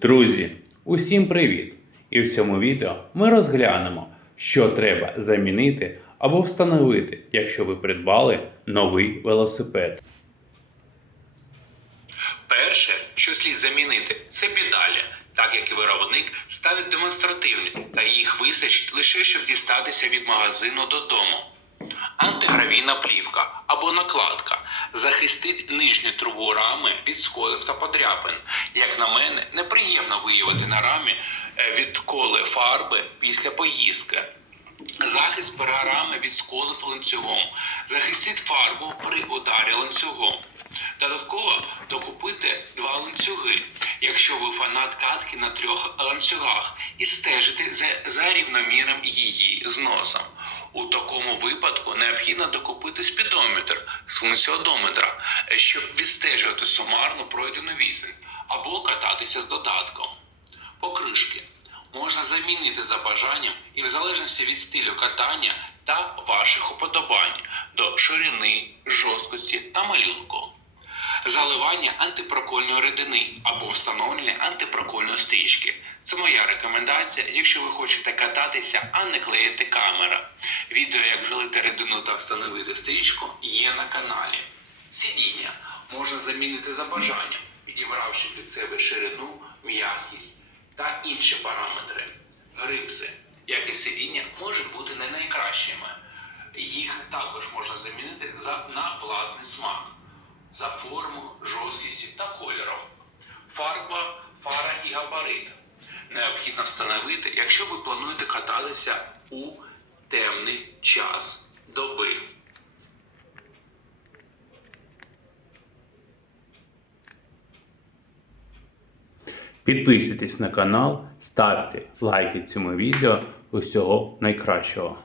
Друзі, усім привіт! І в цьому відео ми розглянемо, що треба замінити або встановити, якщо ви придбали новий велосипед. Перше, що слід замінити, це педалі, так як і виробник ставить демонстративні, та їх вистачить лише щоб дістатися від магазину додому. Антигравійна плівка або накладка захистить нижню трубу рами від сколів та подряпин. Як на мене, неприємно виявити на рамі е, відколи фарби після поїздки. Захист пера рами від сколів ланцюгом. Захистить фарбу при ударі ланцюгом. Додатково докупити два ланцюги, якщо ви фанат катки на трьох ланцюгах, і стежите за, за рівноміром її зносом. У такому випадку необхідно докупити спідометр з функцією одометра, е, щоб відстежувати сумарну пройдену відстань, або кататися з додатком. Покришки можна замінити за бажанням і в залежності від стилю катання та ваших уподобань до ширини, жорсткості та малюнку. Заливання антипрокольної рідини або встановлення стрічки. Це моя рекомендація, якщо ви хочете кататися, а не клеїти камера. Відео, як залити рідину та встановити стрічку, є на каналі. Сидіння можна замінити за бажанням, підібравши під себе ширину, м'якість та інші параметри. Грипси, як і сидіння, можуть бути не найкращими. Їх також можна замінити за, на власний смак, за форму, жорсткістю Необхідно встановити, якщо ви плануєте кататися у темний час доби. Підписуйтесь на канал, ставте лайки цьому відео. Усього найкращого.